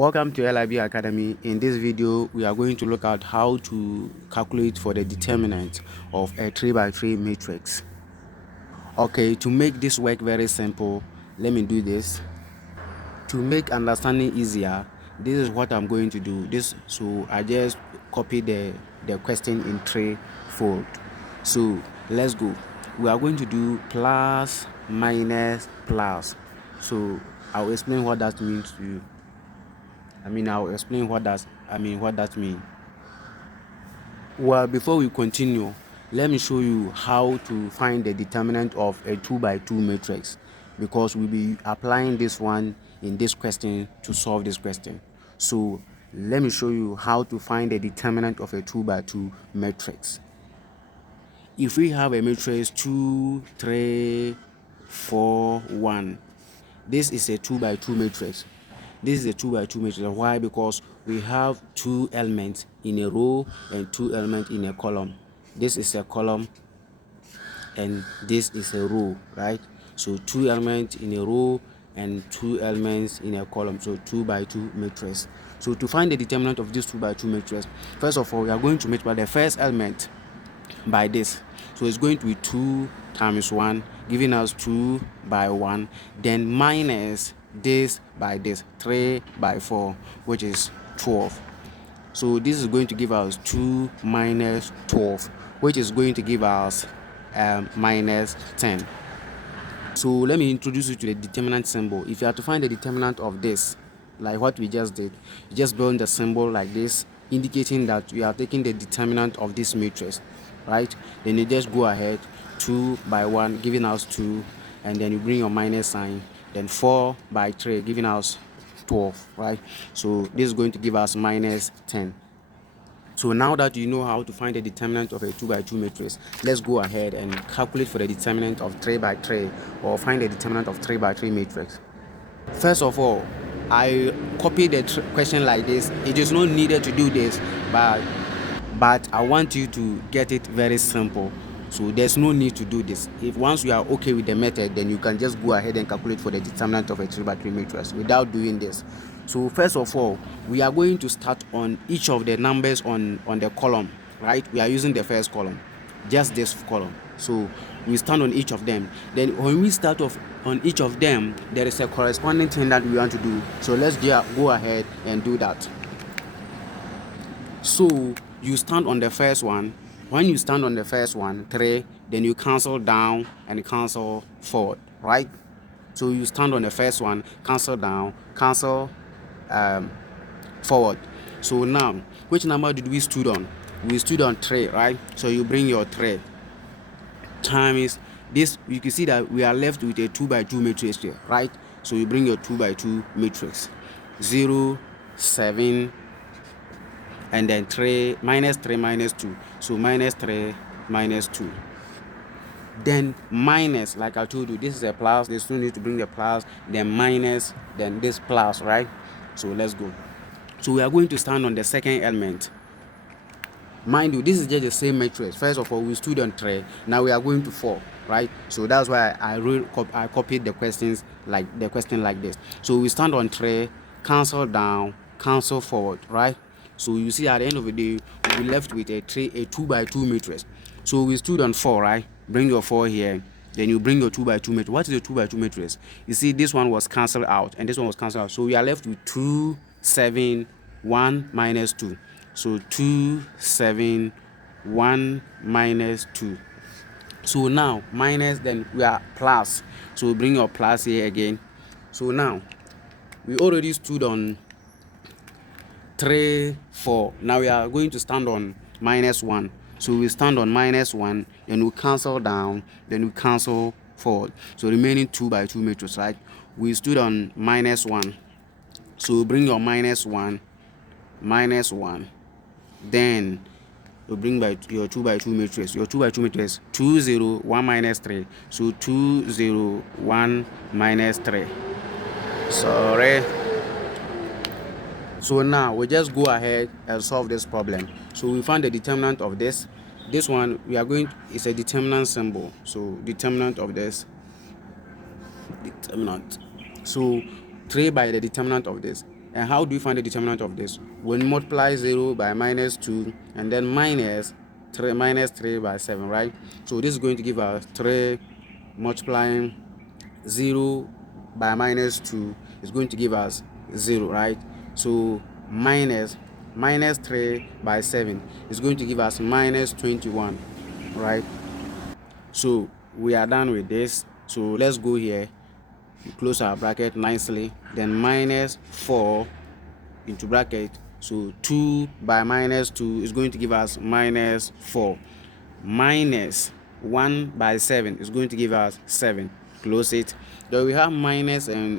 Welcome to LIB Academy. In this video, we are going to look at how to calculate for the determinant of a 3x3 matrix. Okay, to make this work very simple, let me do this. To make understanding easier, this is what I'm going to do. So I just copy the question in three fold. So let's go. We are going to do plus, minus, plus. So I'll explain what that means to you. I'll explain what that means. Well, before we continue, let me show you how to find the determinant of a 2x2 matrix, because we'll be applying this one in this question to solve this question. So let me show you how to find the determinant of a 2x2 matrix. If we have a matrix 2, 3, 4, 1, this is a 2x2 matrix. This is a 2x2 matrix. Why? Because we have two elements in a row and two elements in a column. This is a column and this is a row, right? So two elements in a row and two elements in a column. So 2x2 matrix. So to find the determinant of this 2x2 matrix, first of all, we are going to multiply the first element by this. So it's going to be 2 times 1, giving us 2 by 1, then minus this by this, 3 by 4, which is 12. So this is going to give us 2 minus 12, which is going to give us minus 10. So let me introduce you to the determinant symbol. If you have to find the determinant of this, like what we just did, you just build the symbol like this, indicating that we are taking the determinant of this matrix, right? Then you just go ahead, 2 by 1 giving us 2, and then you bring your minus sign, then 4 by 3 giving us 12, right? So this is going to give us minus 10. So now that you know how to find the determinant of a 2x2 matrix, let's go ahead and calculate for the determinant of 3x3, or find the determinant of 3x3 matrix. First of all, I copied the question like this. It is not needed to do this, but I want you to get it very simple. So there's no need to do this. If once you are okay with the method, then you can just go ahead and calculate for the determinant of a 3x3 matrix without doing this. So first of all, we are going to start on each of the numbers on the column, right? We are using the first column, just this column. So we stand on each of them. Then when we start off on each of them, there is a corresponding thing that we want to do. So let's go ahead and do that. So you stand on the first one. When you stand on the first one, 3, then you cancel down and cancel forward, right? So you stand on the first one, cancel down, cancel forward. So now, which number did we stood on? We stood on 3, right? So you bring your 3 times this. You can see that we are left with a 2x2 matrix here, right? So you bring your 2x2 matrix, 0, 7, and then 3 minus 2. So minus 3 minus 2. Then minus, like I told you, this is a plus. They still need to bring the plus, then minus, then this plus, right? So let's go. So we are going to stand on the second element. Mind you, this is just the same matrix. First of all, we stood on 3. Now we are going to 4, right? So that's why I copied the question like this. So we stand on 3, cancel down, cancel forward, right? So you see at the end of the day, we'll be left with a 2x2 matrix. So we stood on 4, right? Bring your 4 here. Then you bring your 2x2 matrix. What is a 2x2 matrix? You see, this one was cancelled out and this one was cancelled out. So we are left with 2, 7, 1 minus 2. So 2, 7, 1 minus 2. So now minus, then we are plus. So bring your plus here again. So now we already stood on 3, 4. Now we are going to stand on minus 1. So we stand on minus 1, then we cancel down, then we cancel forward. So remaining 2x2 matrix, right? We stood on minus 1. So bring your minus 1, then you bring by your 2x2 matrix. Your 2x2 matrix, 2, 0, 1 minus 3. So 2, 0, 1 minus 3. Sorry. So now we just go ahead and solve this problem. So we find the determinant of this. This one we are going, it's a determinant symbol. So determinant of this, determinant. So 3 by the determinant of this, And how do we find the determinant of this? When we multiply 0 by minus 2 and then minus 3 by 7, right? So this is going to give us 3 multiplying 0 by minus 2 is going to give us 0, right? So minus 3 by 7 is going to give us minus 21, right? So we are done with this. So let's go here, close our bracket nicely, then minus 4 into bracket. So 2 by minus 2 is going to give us minus 4. Minus 1 by 7 is going to give us 7. Close it. Then we have minus and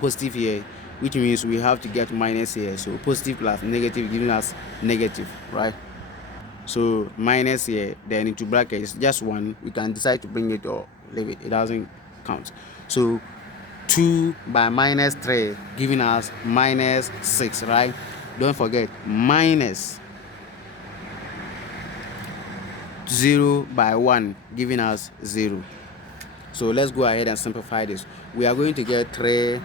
positive here, which means we have to get minus here. So positive plus negative giving us negative, right? So minus here, then into brackets, just 1. We can decide to bring it or leave it. It doesn't count. So 2 by minus 3 giving us minus 6, right? Don't forget, minus 0 by 1 giving us 0. So let's go ahead and simplify this. We are going to get 3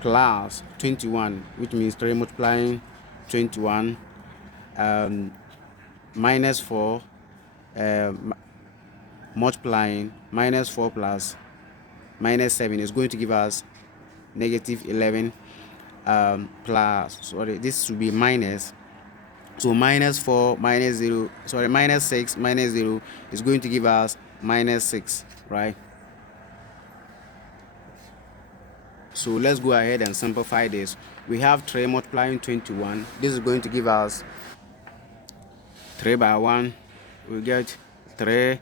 plus 21, which means 3 multiplying 21, minus 4, multiplying minus 4 plus minus 7 is going to give us negative 11, plus, sorry, this should be minus. So minus 4 minus 0, sorry, minus 6 minus 0 is going to give us minus 6, right? So let's go ahead and simplify this. We have 3 multiplying 21. This is going to give us 3 by 1. We get 3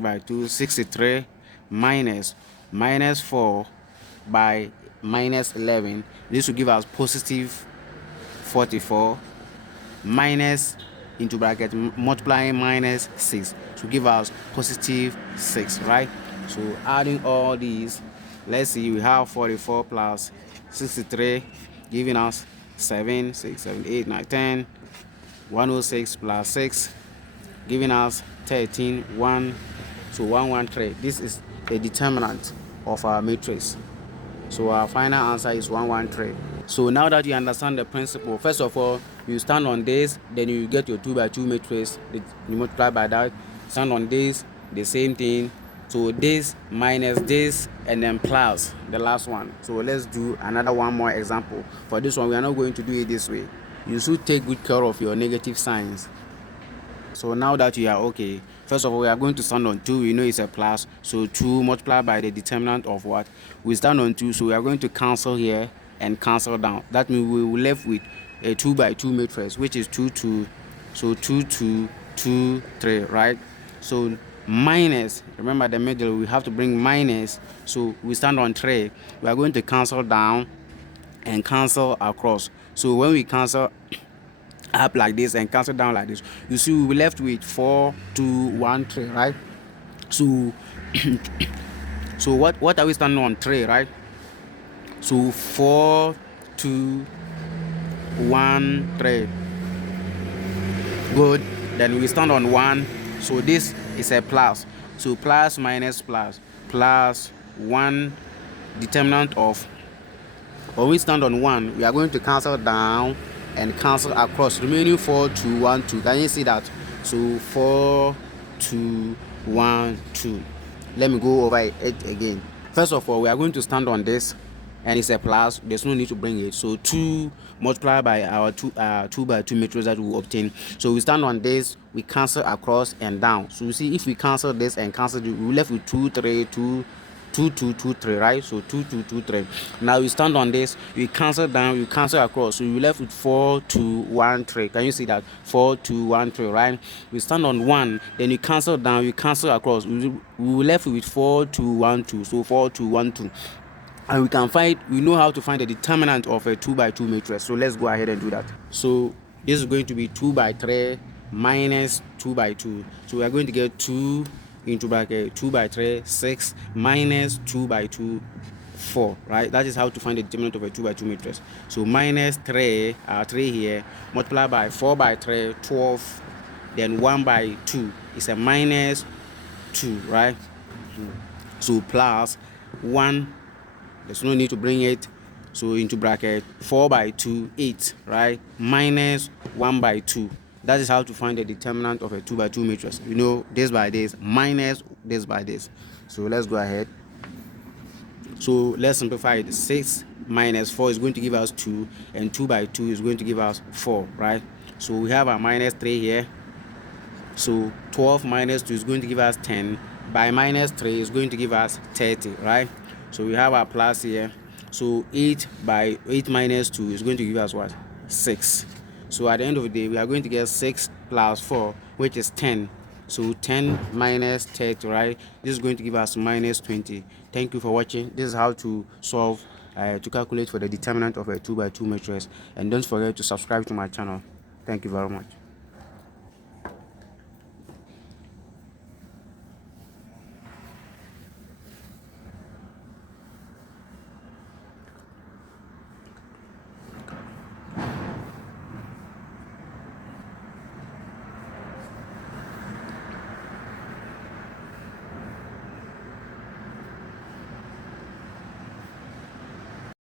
by 2, 63, minus 4 by minus 11. This will give us positive 44, minus into bracket multiplying minus 6 to give us positive 6, right? So adding all these, let's see, we have 44 plus 63 giving us 7, 6, 7, 8, 9, 10, 106 plus 6 giving us 13, 1. So 113. This is the determinant of our matrix. So our final answer is 113. So now that you understand the principle, first of all, you stand on this, then you get your 2 by 2 matrix, you multiply by that, stand on this, the same thing. So this minus this and then plus the last one. So let's do another one more example. For this one, we are not going to do it this way. You should take good care of your negative signs. So now that you are okay, first of all, we are going to stand on 2. We know it's a plus. So 2 multiplied by the determinant of what? We stand on 2. So we are going to cancel here and cancel down. That means we will left with a 2 by 2 matrix, which is 2, 2. So 2, 2, 2, 3, right? So minus, remember the middle, we have to bring minus. So we stand on 3. We are going to cancel down and cancel across. So when we cancel up like this and cancel down like this, you see we left with 4, 2, 1, 3, right? So so what are we standing on? 3, right? So 4, 2, 1, 3. Good. Then we stand on 1. So this is a plus. So plus minus plus, plus 1 determinant of. When we stand on 1, we are going to cancel down and cancel across, remaining 4, 2, 1, 2. Can you see that? So 4, 2, 1, 2. Let me go over it again. First of all, we are going to stand on this, and it's a plus. There's no need to bring it. So 2 multiplied by our 2 by 2 matrix that we obtain. So we stand on this, we cancel across and down. So you see, if we cancel this and cancel it, we left with 2, 3, 2, 2, 2, 2, 3, right? So 2, 2, 2, 3. Now we stand on this, we cancel down, we cancel across. So we left with 4, 2, 1, 3. Can you see that? 4, 2, 1, 3, right? We stand on 1, then you cancel down, you cancel across. We left with 4, 2, 1, 2. So 4, 2, 1, 2. And we know how to find the determinant of a 2 by 2 matrix. So let's go ahead and do that. So this is going to be 2 by 3 minus 2 by 2. So we are going to get 2 into bracket 2 by 3, 6, minus 2 by 2, 4, right? That is how to find the determinant of a 2 by 2 matrix. So minus 3, 3 here, multiplied by 4 by 3, 12, then 1 by 2 is a minus 2, right? So plus 1 There's no need to bring it. So into bracket 4 by 2, 8, right? Minus 1 by 2. That is how to find the determinant of a 2 by 2 matrix. You know, this by this minus this by this. So let's go ahead. So let's simplify it. 6 minus 4 is going to give us 2, and 2 by 2 is going to give us 4, right? So we have our minus 3 here. So 12 minus 2 is going to give us 10. By minus 3 is going to give us 30, right? So we have our plus here. So 8 by 8 minus 2 is going to give us what? 6. So at the end of the day, we are going to get 6 plus 4, which is 10. So 10 minus 30, right? This is going to give us minus 20. Thank you for watching. This is how to solve, to calculate for the determinant of a 2 by 2 matrix. And don't forget to subscribe to my channel. Thank you very much.